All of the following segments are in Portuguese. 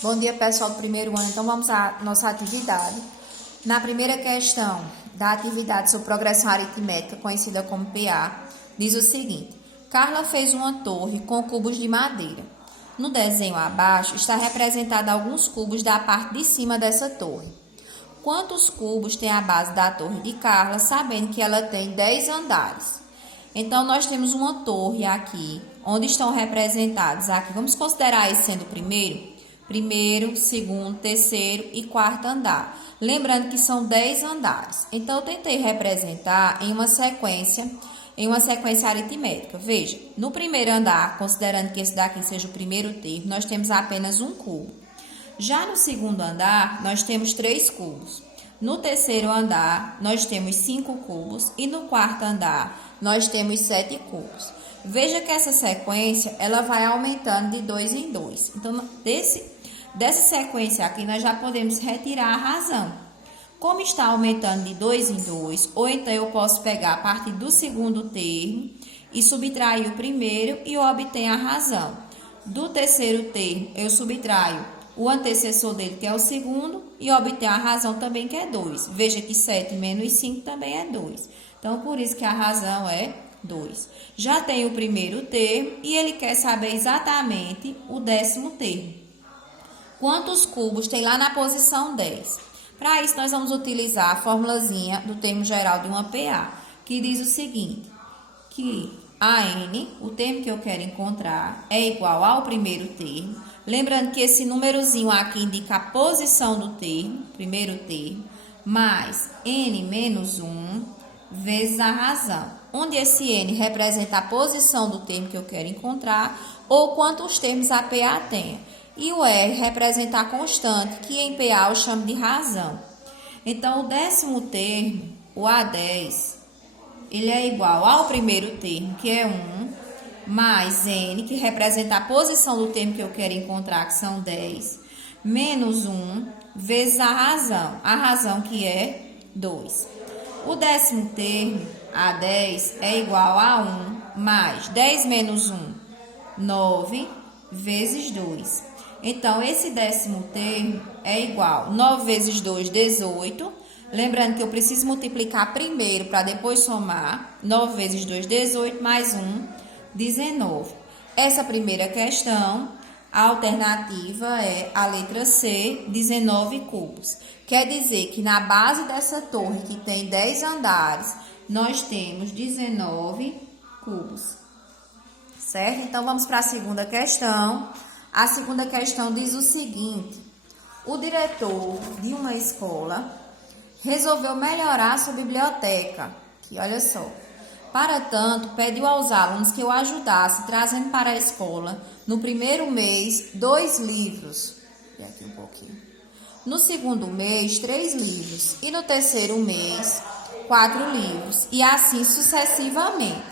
Bom dia, pessoal do primeiro ano. Então, vamos à nossa atividade. Na primeira questão da atividade sobre progressão aritmética, conhecida como PA, diz o seguinte: Carla fez uma torre com cubos de madeira. No desenho abaixo está representado alguns cubos da parte de cima dessa torre. Quantos cubos tem a base da torre de Carla, sabendo que ela tem 10 andares? Então, nós temos uma torre aqui, onde estão representados aqui. Vamos considerar esse sendo o primeiro, segundo, terceiro e quarto andar. Lembrando que são 10 andares. Então, eu tentei representar em uma sequência aritmética. Veja, no primeiro andar, considerando que esse daqui seja o primeiro termo, nós temos apenas um cubo. Já no segundo andar, nós temos 3 cubos. No terceiro andar, nós temos 5 cubos. E no quarto andar, nós temos 7 cubos. Veja que essa sequência, ela vai aumentando de 2 em 2. Então, dessa sequência aqui, nós já podemos retirar a razão. Como está aumentando de 2 em 2, ou então eu posso pegar a partir do segundo termo e subtrair o primeiro e eu obtenho a razão. Do terceiro termo, eu subtraio o antecessor dele, que é o segundo, e obtenho a razão também, que é 2. Veja que 7 menos 5 também é 2. Então, por isso que a razão é 2. Já tem o primeiro termo e ele quer saber exatamente o 10º termo. Quantos cubos tem lá na posição 10? Para isso, nós vamos utilizar a formulazinha do termo geral de uma PA, que diz o seguinte, que a n, o termo que eu quero encontrar, é igual ao primeiro termo. Lembrando que esse númerozinho aqui indica a posição do termo, primeiro termo, mais n menos 1 vezes a razão, onde esse n representa a posição do termo que eu quero encontrar ou quantos termos a PA tem. E o R representa a constante, que em PA eu chamo de razão. Então, o 10º termo, o A10, ele é igual ao primeiro termo, que é 1, mais N, que representa a posição do termo que eu quero encontrar, que são 10, menos 1, vezes a razão que é 2. O 10º termo, A10, é igual a 1, mais 10 menos 1, 9, vezes 2. Então, esse 10º termo é igual 9 vezes 2, 18. Lembrando que eu preciso multiplicar primeiro para depois somar. 9 vezes 2, 18, mais 1, 19. Essa primeira questão, a alternativa é a letra C, 19 cubos. Quer dizer que na base dessa torre, que tem 10 andares, nós temos 19 cubos. Certo? Então, vamos para a segunda questão. A segunda questão diz o seguinte: o diretor de uma escola resolveu melhorar sua biblioteca, que olha só. Para tanto, pediu aos alunos que o ajudasse, trazendo para a escola, no primeiro mês, 2 livros. E aqui um pouquinho. No segundo mês, 3 livros. E no terceiro mês, 4 livros. E assim sucessivamente.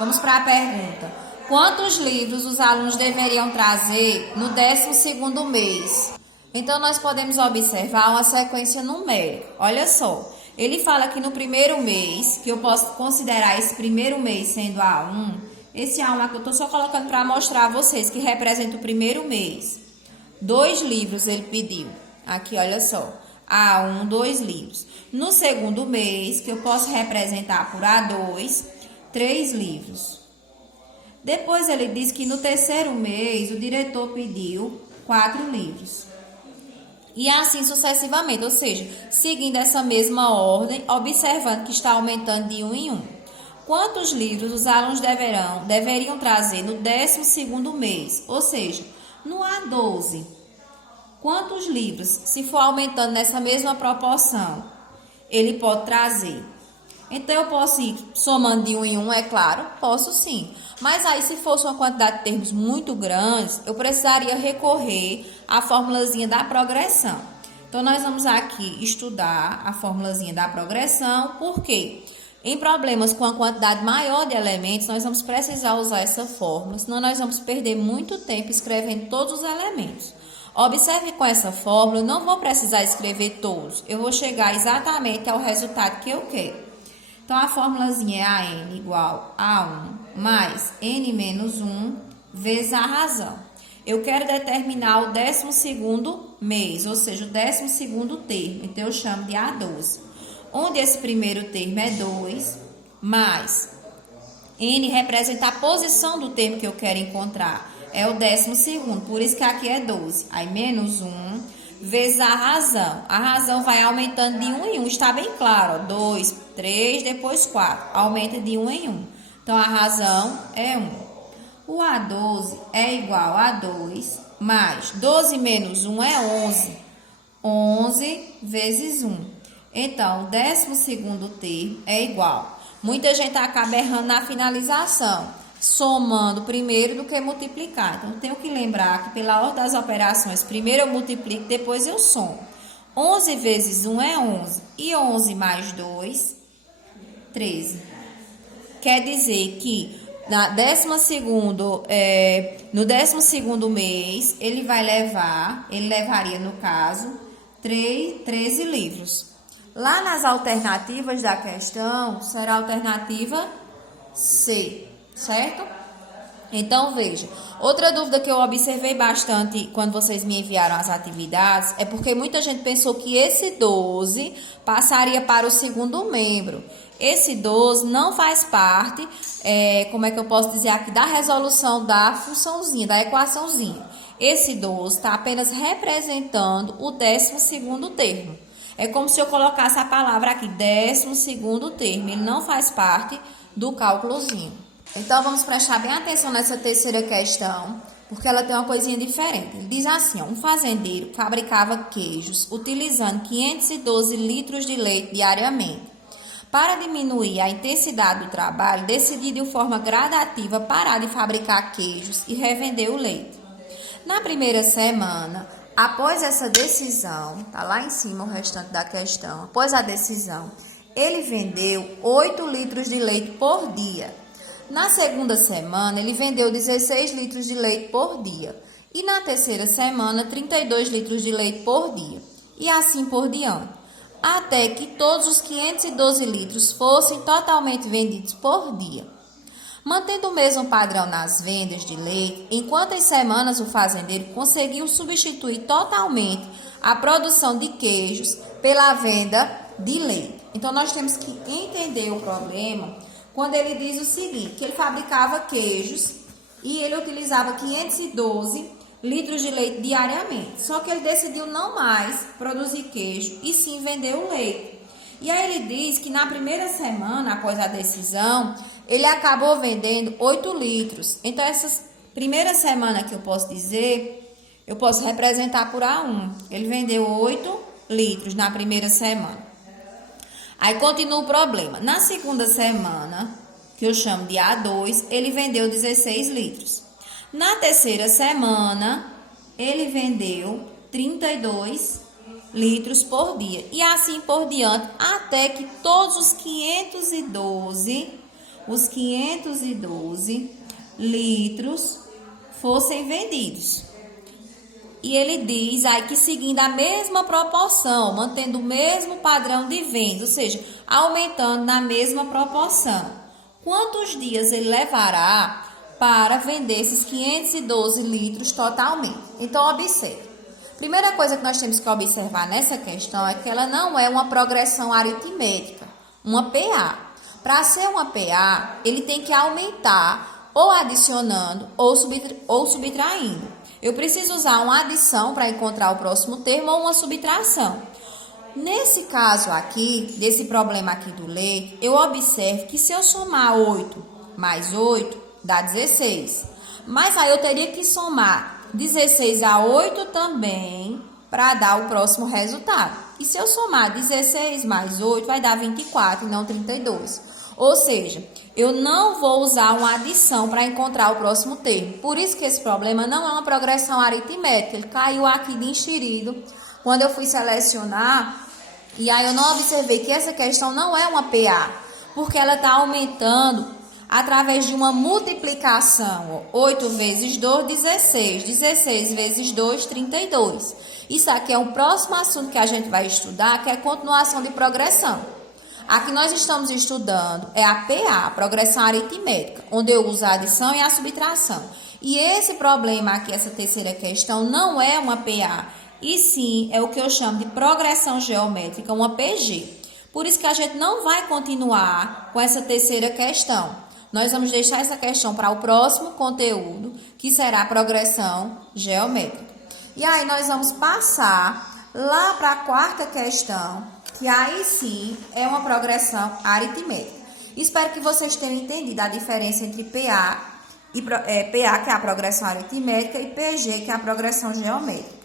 Vamos para a pergunta. Quantos livros os alunos deveriam trazer no 12º mês? Então, nós podemos observar uma sequência numérica. Olha só, ele fala que no primeiro mês, que eu posso considerar esse primeiro mês sendo A1, esse A1 aqui eu estou só colocando para mostrar a vocês que representa o primeiro mês. 2 livros ele pediu. Aqui, olha só, A1, 2 livros. No segundo mês, que eu posso representar por A2, 3 livros. Depois ele diz que no terceiro mês o diretor pediu 4 livros. E assim sucessivamente, ou seja, seguindo essa mesma ordem, observando que está aumentando de 1 em 1. Quantos livros os alunos deveriam trazer no 12º mês? Ou seja, no A12. Quantos livros, se for aumentando nessa mesma proporção, ele pode trazer? Então, eu posso ir somando de 1 em 1, é claro? Posso sim. Mas aí, se fosse uma quantidade de termos muito grandes, eu precisaria recorrer à formulazinha da progressão. Então, nós vamos aqui estudar a formulazinha da progressão, porque em problemas com a quantidade maior de elementos, nós vamos precisar usar essa fórmula, senão nós vamos perder muito tempo escrevendo todos os elementos. Observe com essa fórmula, eu não vou precisar escrever todos, eu vou chegar exatamente ao resultado que eu quero. Então, a formulazinha é AN igual a 1 mais N menos 1 vezes a razão. Eu quero determinar o 12º mês, ou seja, o 12º termo. Então, eu chamo de A12. Onde esse primeiro termo é 2, mais N representa a posição do termo que eu quero encontrar. É o 12º, por isso que aqui é 12. Aí, menos 1, vezes a razão. A razão vai aumentando de 1 em 1, está bem claro. 2, 3, depois 4. Aumenta de 1 em 1. Então, a razão é 1. O A12 é igual a 2, mais 12 menos 1 é 11. 11 vezes 1. Então, o 12º termo é igual. Muita gente acaba errando na finalização, somando primeiro do que multiplicar. Então, eu tenho que lembrar que pela ordem das operações, primeiro eu multiplico, depois eu somo. 11 vezes 1 é 11. E 11 mais 2, 13. Quer dizer que no 12º mês, ele levaria, no caso, 13 livros. Lá nas alternativas da questão, será a alternativa C, certo? Então, veja, outra dúvida que eu observei bastante quando vocês me enviaram as atividades é porque muita gente pensou que esse 12 passaria para o segundo membro. Esse 12 não faz parte, como é que eu posso dizer aqui, da resolução da funçãozinha, da equaçãozinha. Esse 12 está apenas representando o 12º termo. É como se eu colocasse a palavra aqui, 12º termo. Ele não faz parte do cálculozinho. Então, vamos prestar bem atenção nessa terceira questão, porque ela tem uma coisinha diferente. Ele diz assim, ó, um fazendeiro fabricava queijos utilizando 512 litros de leite diariamente. Para diminuir a intensidade do trabalho, decidiu de forma gradativa parar de fabricar queijos e revender o leite. Na primeira semana, após essa decisão, tá lá em cima o restante da questão, após a decisão, ele vendeu 8 litros de leite por dia. Na segunda semana, ele vendeu 16 litros de leite por dia. E na terceira semana, 32 litros de leite por dia. E assim por diante. Até que todos os 512 litros fossem totalmente vendidos por dia. Mantendo o mesmo padrão nas vendas de leite, em quantas semanas o fazendeiro conseguiu substituir totalmente a produção de queijos pela venda de leite. Então, nós temos que entender o problema quando ele diz o seguinte, que ele fabricava queijos e ele utilizava 512 litros de leite diariamente. Só que ele decidiu não mais produzir queijo e sim vender o leite. E aí ele diz que na primeira semana, após a decisão, ele acabou vendendo 8 litros. Então, essa primeira semana que eu posso dizer, eu posso representar por A1. Ele vendeu 8 litros na primeira semana. Aí continua o problema. Na segunda semana, que eu chamo de A2, ele vendeu 16 litros. Na terceira semana, ele vendeu 32 litros por dia. E assim por diante, até que todos os 512 litros fossem vendidos. E ele diz aí que seguindo a mesma proporção, mantendo o mesmo padrão de venda, ou seja, aumentando na mesma proporção. Quantos dias ele levará para vender esses 512 litros totalmente? Então, observe. Primeira coisa que nós temos que observar nessa questão é que ela não é uma progressão aritmética, uma PA. Para ser uma PA, ele tem que aumentar ou adicionando ou subtraindo. Eu preciso usar uma adição para encontrar o próximo termo ou uma subtração. Nesse caso aqui, desse problema aqui do leite, eu observo que se eu somar 8 mais 8, dá 16. Mas aí eu teria que somar 16 a 8 também para dar o próximo resultado. E se eu somar 16 mais 8, vai dar 24 e não 32. Ou seja, eu não vou usar uma adição para encontrar o próximo termo. Por isso que esse problema não é uma progressão aritmética. Ele caiu aqui de enxerido quando eu fui selecionar. E aí eu não observei que essa questão não é uma PA. Porque ela está aumentando através de uma multiplicação. 8 vezes 2, 16. 16 vezes 2, 32. Isso aqui é o próximo assunto que a gente vai estudar, que é continuação de progressão. A que nós estamos estudando é a PA, a progressão aritmética, onde eu uso a adição e a subtração. E esse problema aqui, essa terceira questão, não é uma PA, e sim é o que eu chamo de progressão geométrica, uma PG. Por isso que a gente não vai continuar com essa terceira questão. Nós vamos deixar essa questão para o próximo conteúdo, que será a progressão geométrica. E aí nós vamos passar lá para a quarta questão, que aí sim é uma progressão aritmética. Espero que vocês tenham entendido a diferença entre PA, PA, que é a progressão aritmética, e PG, que é a progressão geométrica.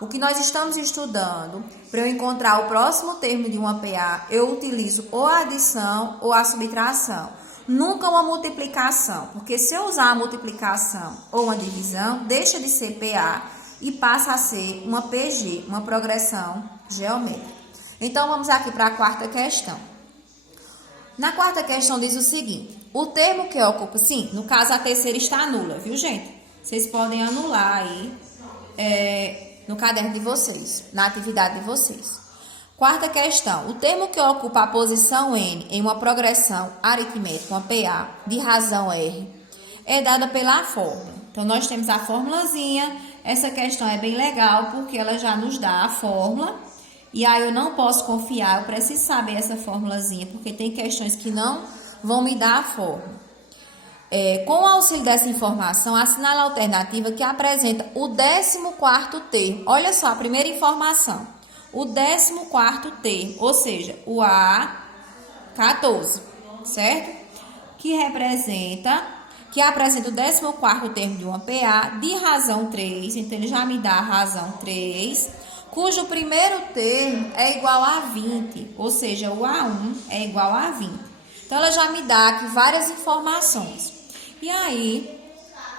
O que nós estamos estudando, para eu encontrar o próximo termo de uma PA, eu utilizo ou a adição ou a subtração. Nunca uma multiplicação, porque se eu usar a multiplicação ou uma divisão, deixa de ser PA e passa a ser uma PG, uma progressão geométrica. Então, vamos aqui para a quarta questão. Na quarta questão diz o seguinte: o termo que ocupa, sim, no caso a terceira está nula, viu, gente? Vocês podem anular aí no caderno de vocês, na atividade de vocês. Quarta questão: o termo que ocupa a posição N em uma progressão aritmética, uma PA, de razão R, é dada pela fórmula. Então, nós temos a formulazinha. Essa questão é bem legal porque ela já nos dá a fórmula. E aí eu não posso confiar, eu preciso saber essa formulazinha, porque tem questões que não vão me dar a fórmula. Com o auxílio dessa informação, assinale a alternativa que apresenta o 14º termo. Olha só, a primeira informação. O 14º termo, ou seja, o A14, certo? Que apresenta o 14º termo de uma PA de razão 3, então ele já me dá a razão 3, cujo primeiro termo é igual a 20, ou seja, o A1 é igual a 20. Então, ela já me dá aqui várias informações. E aí,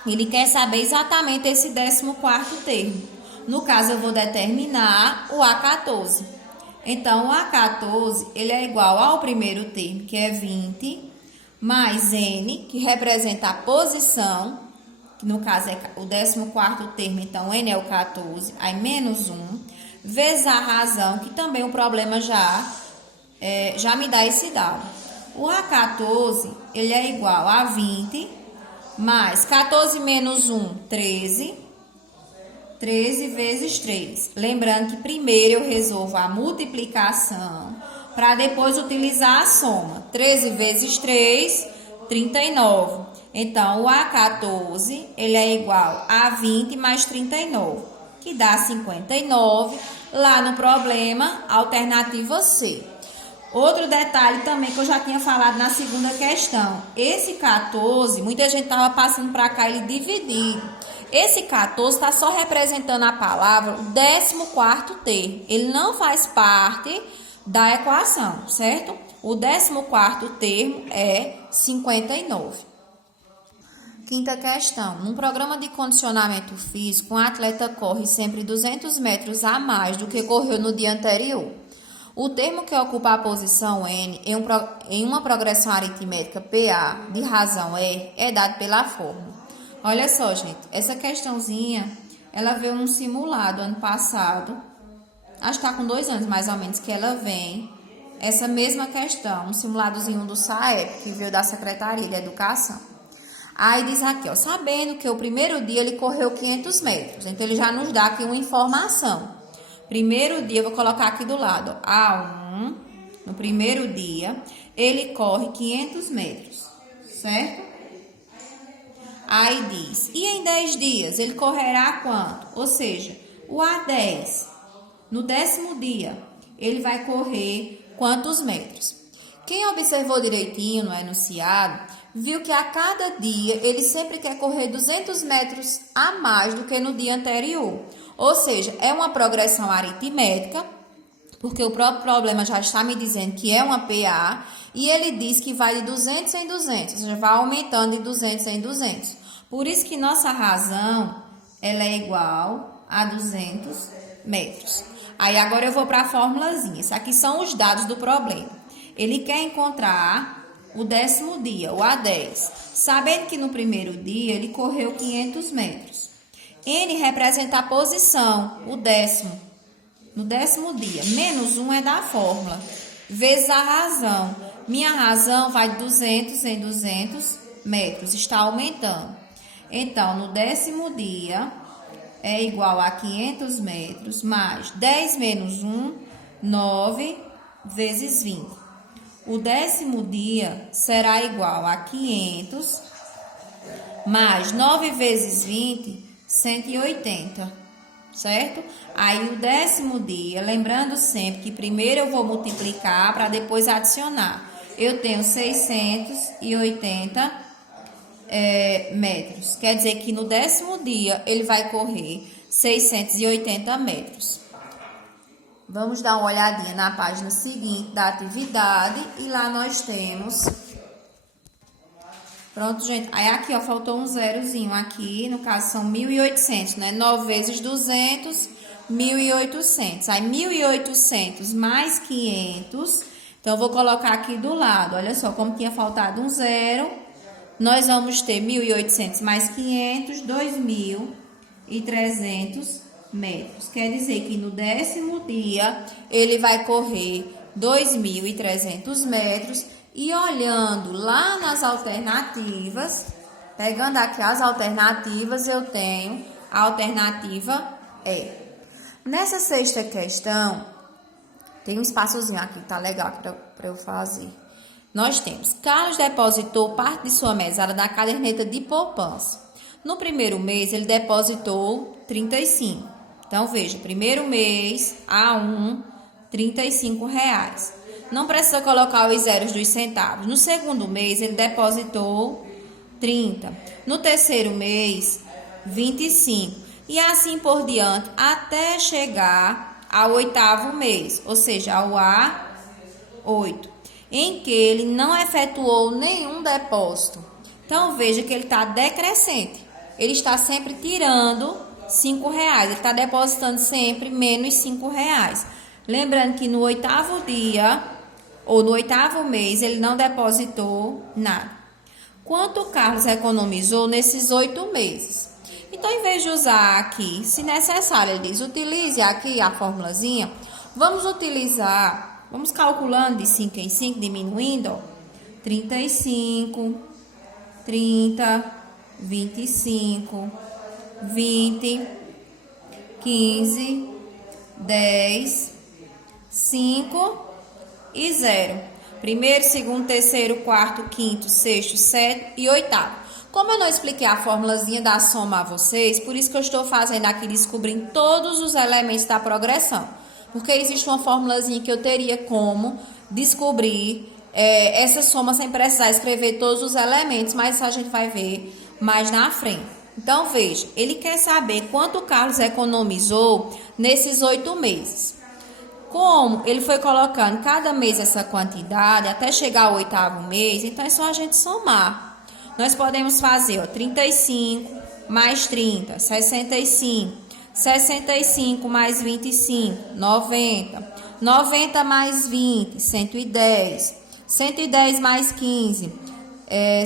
ele quer saber exatamente esse 14º termo. No caso, eu vou determinar o A14. Então, o A14, ele é igual ao primeiro termo, que é 20, mais N, que representa a posição, que no caso é o 14º termo, então N é o 14, aí menos 1, vezes a razão, que também o problema já me dá esse dado. O A14, ele é igual a 20, mais 14 menos 1, 13, 13 vezes 3. Lembrando que primeiro eu resolvo a multiplicação, para depois utilizar a soma. 13 vezes 3, 39. Então, o A14, ele é igual a 20 mais 39, que dá 59. Lá no problema, alternativa C. Outro detalhe também que eu já tinha falado na segunda questão. Esse 14, muita gente estava passando para cá ele dividido. Esse 14 está só representando a palavra o 14º termo. Ele não faz parte da equação, certo? O 14º termo é 59. Quinta questão. Num programa de condicionamento físico, um atleta corre sempre 200 metros a mais do que correu no dia anterior. O termo que ocupa a posição N em uma progressão aritmética PA de razão R é dado pela fórmula. Olha só, gente, essa questãozinha, ela veio num simulado ano passado, acho que está com 2 anos mais ou menos que ela vem, essa mesma questão, um simuladozinho do SAEP, que veio da Secretaria de Educação. Aí diz aqui, ó, sabendo que o primeiro dia ele correu 500 metros, então ele já nos dá aqui uma informação. Primeiro dia, eu vou colocar aqui do lado, ó, A1, no primeiro dia, ele corre 500 metros, certo? Aí diz, e em 10 dias, ele correrá quanto? Ou seja, o A10, no 10º dia, ele vai correr quantos metros? Quem observou direitinho no enunciado, viu que a cada dia ele sempre quer correr 200 metros a mais do que no dia anterior. Ou seja, é uma progressão aritmética, porque o próprio problema já está me dizendo que é uma PA, e ele diz que vai de 200 em 200, ou seja, vai aumentando de 200 em 200. Por isso que nossa razão, ela é igual a 200 metros. Aí agora eu vou para a formulazinha. Isso aqui são os dados do problema. Ele quer encontrar o 10º dia, o A10. Sabendo que no primeiro dia ele correu 500 metros. N representa a posição, o 10º. No 10º dia, menos 1 é da fórmula. Vezes a razão. Minha razão vai de 200 em 200 metros. Está aumentando. Então, no 10º dia é igual a 500 metros, mais 10 menos 1, 9 vezes 20. O 10º dia será igual a 500, mais 9 vezes 20, 180, certo? Aí o 10º dia, lembrando sempre que primeiro eu vou multiplicar para depois adicionar. Eu tenho 680 metros. Quer dizer que no 10º dia ele vai correr 680 metros. Vamos dar uma olhadinha na página seguinte da atividade e lá nós temos... Pronto, gente. Aí aqui, ó, faltou um zerozinho aqui, no caso são 1.800, né? 9 vezes 200, 1.800. Aí 1.800 mais 500, então eu vou colocar aqui do lado. Olha só, como tinha faltado um zero, nós vamos ter 1.800 mais 500, 2.300 metros. Quer dizer que no 10º dia ele vai correr 2.300 metros. E olhando lá nas alternativas, pegando aqui as alternativas, eu tenho a alternativa E. Nessa sexta questão, tem um espaçozinho aqui, tá legal para eu fazer. Nós temos, Carlos depositou parte de sua mesada na caderneta de poupança. No primeiro mês, ele depositou 35. Então, veja, primeiro mês, A1, R$35. Não precisa colocar os zeros dos centavos. No segundo mês, ele depositou 30. No terceiro mês, 25. E assim por diante, até chegar ao 8º mês, ou seja, ao A8, em que ele não efetuou nenhum depósito. Então, veja que ele está decrescente. Ele está sempre tirando R$5. Ele está depositando sempre menos R$5. Lembrando que no 8º dia... ou no 8º mês, ele não depositou nada. Quanto o Carlos economizou nesses 8 meses? Então, em vez de usar aqui, se necessário, ele diz, utilize aqui a formulazinha. Vamos utilizar, vamos calculando de 5 em 5, diminuindo, ó, 35, 30, 25, 20, 15, 10, 5... e 0. Primeiro, segundo, terceiro, quarto, quinto, sexto, sétimo e 8º. Como eu não expliquei a formulazinha da soma a vocês, por isso que eu estou fazendo aqui, descobrindo todos os elementos da progressão. Porque existe uma formulazinha que eu teria como descobrir essa soma sem precisar escrever todos os elementos, mas isso a gente vai ver mais na frente. Então, veja, ele quer saber quanto o Carlos economizou nesses 8 meses. Como ele foi colocando cada mês essa quantidade até chegar ao 8º mês, então é só a gente somar. Nós podemos fazer, ó, 35 mais 30, 65, 65 mais 25, 90, 90 mais 20, 110, 110 mais 15,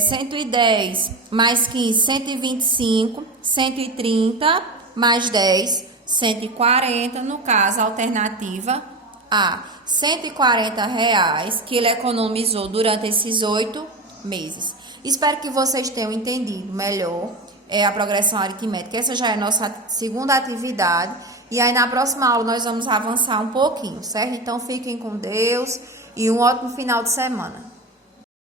110 mais 15, 125, 130 mais 10, 140, no caso, a alternativa A, R$140 que ele economizou durante esses 8 meses. Espero que vocês tenham entendido melhor a progressão aritmética. Essa já é a nossa segunda atividade. E aí, na próxima aula, nós vamos avançar um pouquinho, certo? Então, fiquem com Deus e um ótimo final de semana.